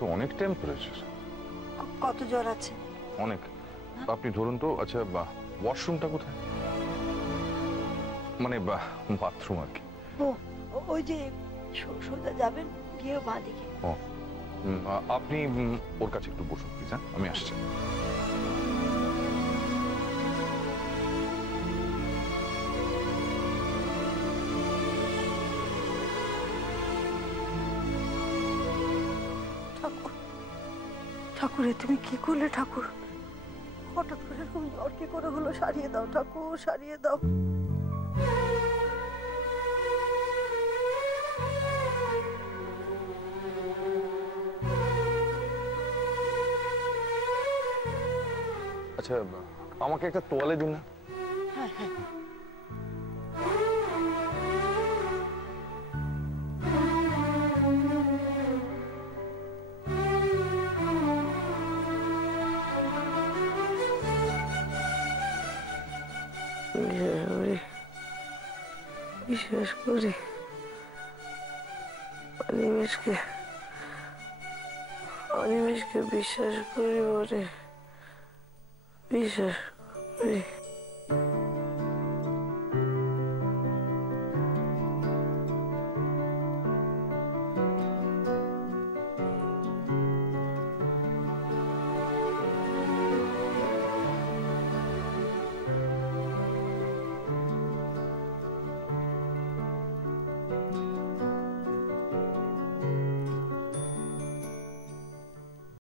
তো অনেক টেম্পারেচার। কত জ্বর আছে? অনেক। আপনি ধরুন তো, আচ্ছা ওয়াশরুমটা কোথায়? মানে বাথরুম আর কি। ও ওই যে সোজা যাবেন, গিয়ে বাঁ দিকে। ও আপনি ওর কাছে একটু বসুন প্লিজ। হ্যাঁ, আমি আসছি। ঠাকুর, ঠাকুরে তুমি কি করলে ঠাকুর? হঠাৎ করে এরকম জ্বর কি করে হলো? সারিয়ে দাও ঠাকুর, সারিয়ে দাও। আচ্ছা, আমাকে একটা তোয়ালে দিন না। হ্যাঁ হ্যাঁ। বিশ্বাস করি অনিমেষকে, অনিমেষকে বিশ্বাস করি বলে বিশ্বাস করি।